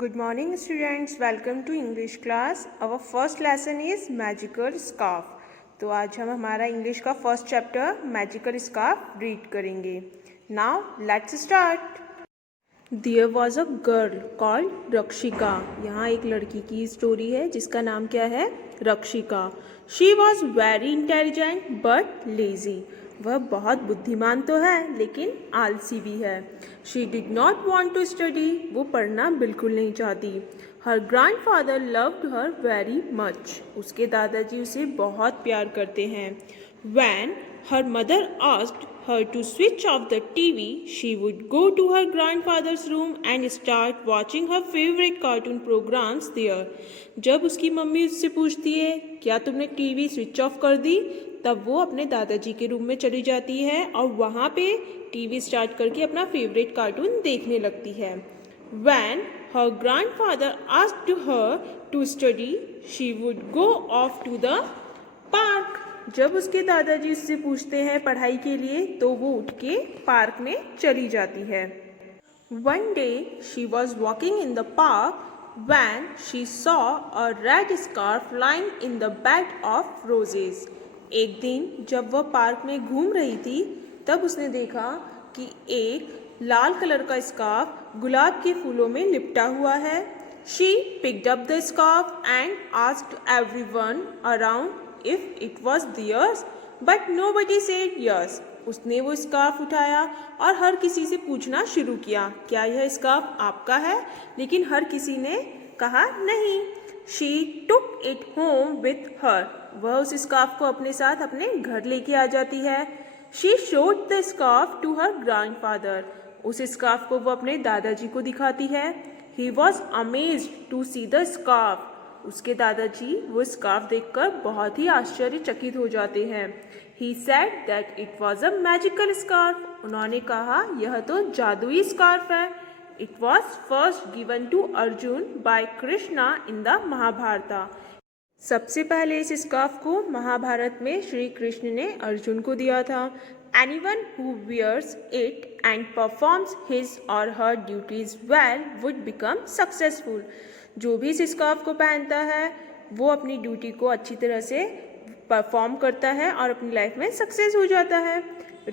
Good morning students, welcome to English class. Our first lesson is magical scarf. तो आज हम हमारा English का first chapter magical scarf read करेंगे. Now let's start. There was a girl called रक्षिका. यहाँ एक लड़की की स्टोरी है जिसका नाम क्या है, रक्षिका. She was very intelligent but lazy. वह बहुत बुद्धिमान तो है लेकिन आलसी भी है. She did not want to study. वो पढ़ना बिल्कुल नहीं चाहती. Her grandfather loved her very much. उसके दादाजी उसे बहुत प्यार करते हैं. When her mother asked her to switch off the TV, she would go to her grandfather's room and start watching her favorite cartoon programs there. जब उसकी mummy उससे पूछती है क्या तुमने टीवी स्विच ऑफ कर दी, तब वो अपने दादाजी के रूम में चली जाती है और वहाँ पे टीवी स्टार्ट करके अपना फेवरेट कार्टून देखने लगती है. When her grandfather asked her to study, she would go off to the park. जब उसके दादाजी उससे पूछते हैं पढ़ाई के लिए तो वो उठ के पार्क में चली जाती है. One day she was walking in the park when she saw a red scarf lying in the bed of roses. एक दिन जब वह पार्क में घूम रही थी तब उसने देखा कि एक लाल कलर का स्कार्फ गुलाब के फूलों में लिपटा हुआ है. She picked up the scarf and asked everyone around if it was theirs, but nobody said yes. उसने वो स्कार्फ उठाया और हर किसी से पूछना शुरू किया क्या यह स्कार्फ आपका है, लेकिन हर किसी ने कहा नहीं. She took it home with her. वह उस स्कार्फ को अपने साथ अपने घर लेके आ जाती है. She showed the scarf to her grandfather. उस स्कार्फ को वो अपने दादाजी को दिखाती है. He was amazed to see the scarf. उसके दादाजी वो स्कार्फ देखकर बहुत ही आश्चर्यचकित हो जाते हैं. He said that it was a magical scarf. उन्होंने कहा यह तो जादुई स्कार्फ है. It was first given to Arjun by Krishna in the Mahabharata. सबसे पहले इस स्कार्फ को महाभारत में श्री कृष्ण ने अर्जुन को दिया था. Anyone who wears it and performs his or her duties well would become successful. जो भी इस स्कार्फ को पहनता है वो अपनी ड्यूटी को अच्छी तरह से परफॉर्म करता है और अपनी लाइफ में सक्सेस हो जाता है.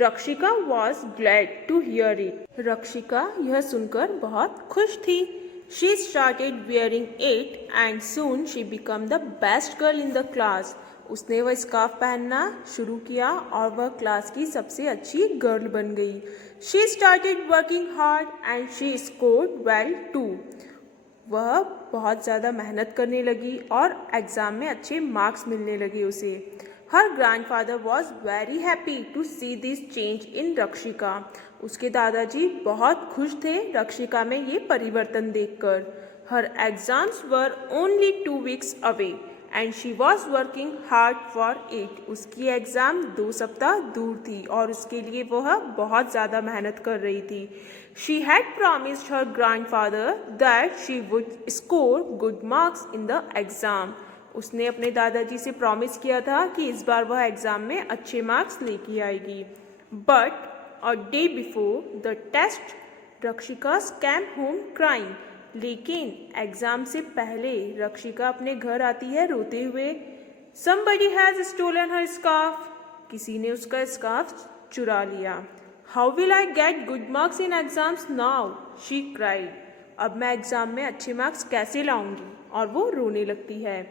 Rakshika was glad to hear it. Rakshika यह सुनकर बहुत खुश थी. She started wearing it and soon she became the best girl in the class. उसने वह स्कार्फ पहनना शुरू किया और वह क्लास की सबसे अच्छी गर्ल बन गई. She started working hard and she scored well too. वह बहुत ज़्यादा मेहनत करने लगी और एग्ज़ाम में अच्छे मार्क्स मिलने लगे उसे. Her grandfather was very happy to see this change in रक्षिका. उसके दादाजी बहुत खुश थे रक्षिका में ये परिवर्तन देखकर. Her exams were only 2 weeks away and she was working hard for it. उसकी एग्ज़ाम 2 सप्ताह दूर थी और उसके लिए वह बहुत ज़्यादा मेहनत कर रही थी. She had promised her grandfather that she would score good marks in the exam. उसने अपने दादाजी से प्रॉमिस किया था कि इस बार वह एग्ज़ाम में अच्छे मार्क्स लेके आएगी. But a day before the test, रक्षिका came home crying. लेकिन एग्ज़ाम से पहले रक्षिका अपने घर आती है रोते हुए. Somebody has stolen her scarf. किसी ने उसका स्कार्फ चुरा लिया. How will I get good marks in exams now? She cried. अब मैं एग्ज़ाम में अच्छे मार्क्स कैसे लाऊंगी? और वो रोने लगती है.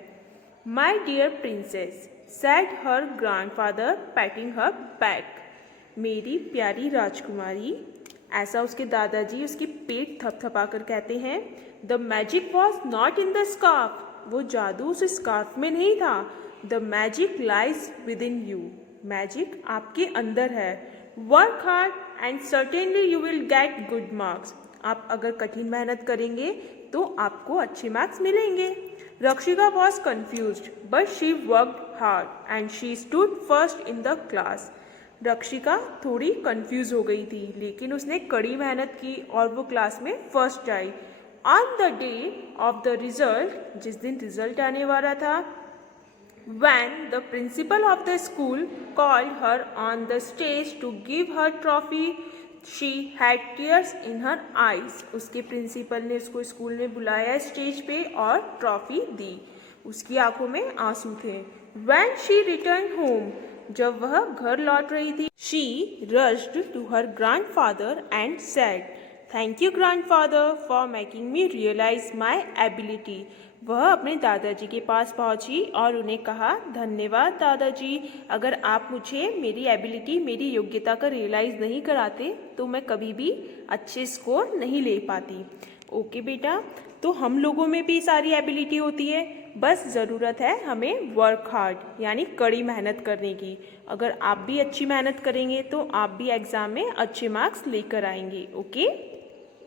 My dear princess, said her grandfather patting her back. मेरी प्यारी राजकुमारी, ऐसा उसके दादाजी उसकी पेट थपथपा कर कहते हैं. The magic was not in the scarf. वो जादू उस स्कार्फ में नहीं था. The magic lies within you. Magic आपके अंदर है. Work hard and certainly you will get good marks. आप अगर कठिन मेहनत करेंगे तो आपको अच्छे मार्क्स मिलेंगे. रक्षिका was confused, but she worked hard and she stood first in the class. रक्षिका थोड़ी कंफ्यूज हो गई थी लेकिन उसने कड़ी मेहनत की और वो क्लास में first I. On the day of the result, जिस दिन रिजल्ट आने वाला था, when the principal of the school called her on the stage to give her trophy, she had tears in her eyes. उसके principal ने उसको school में बुलाया स्टेज पे और ट्रॉफी दी। उसकी आंखों में आंसू थे। When she returned home, जब वह घर लौट रही थी, she rushed to her grandfather and said, "Thank you, grandfather, for making me realize my ability." वह अपने दादाजी के पास पहुंची और उन्हें कहा, धन्यवाद दादाजी, अगर आप मुझे मेरी एबिलिटी, मेरी योग्यता का रियलाइज़ नहीं कराते तो मैं कभी भी अच्छे स्कोर नहीं ले पाती। ओके बेटा, तो हम लोगों में भी सारी एबिलिटी होती है, बस ज़रूरत है हमें वर्क हार्ड यानी कड़ी मेहनत करने की। अगर आप भी अच्छी मेहनत करेंगे तो आप भी एग्ज़ाम में अच्छे मार्क्स लेकर आएंगे। ओके।